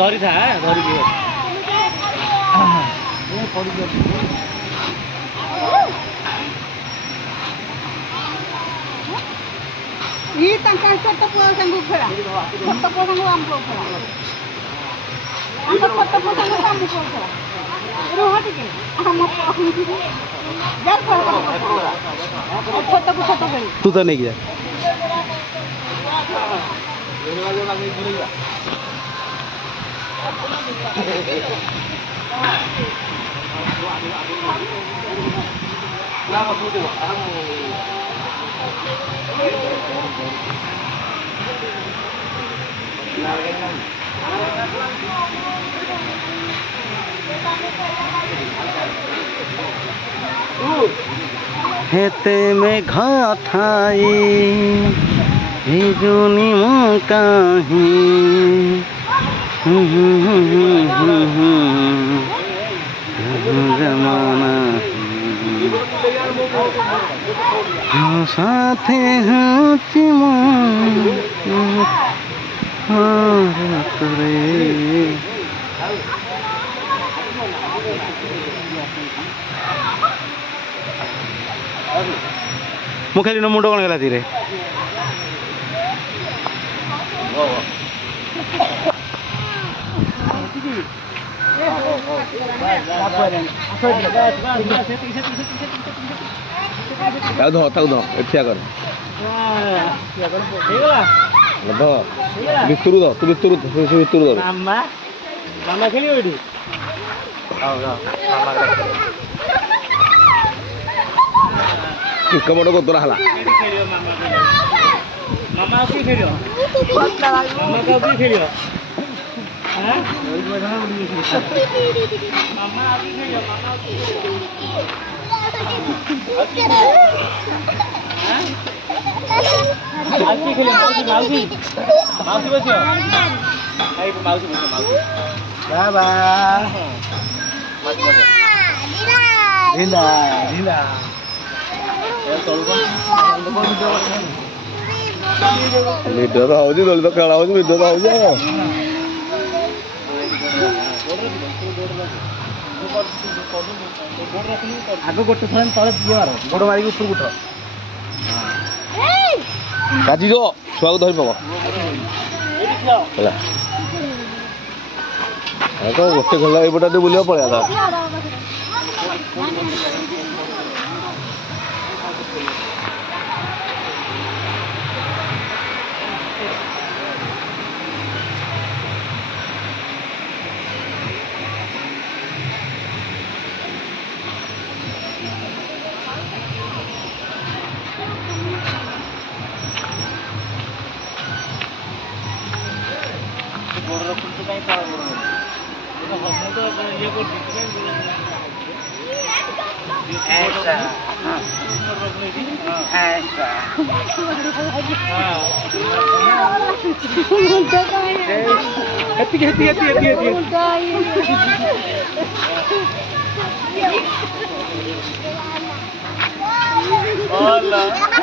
ଧରି ଥା ଧରିକି ये तंका छोट पुआ संगु खेला छोट पुआ संगु आम पुआ खेला हम छोट पुआ संगु आम पुआ खेला रोह टिके हम यार छोट पुआ छोट खेली तू तो नहीं गया हेते में घाथाई हिजुनी मुकाही जमाना साथे चिमो करे मुखेली न मुंड कौन गला धीरे ताऊ दो एठिया कर भितरु दो तू भितरु दो मामा मामा खेलियो एठी एक बड़ गोदरा हला मामा की खेलियो मामा का भी खेलियो हां मामा आदि खेलियो मामा आदि खेलियो माउसी बसियो आई माउसी बाबा ढीला ढीला वीडियो तो होजी दल तो खेला होजी वीडियो तो होजी आगो गोटे थन तळे दियार गोड़ मारी ऊपर उठ काजी जो छुआ को धरि पको होला तो गोटे खेला ए बटा बुलिया पळया था Hola.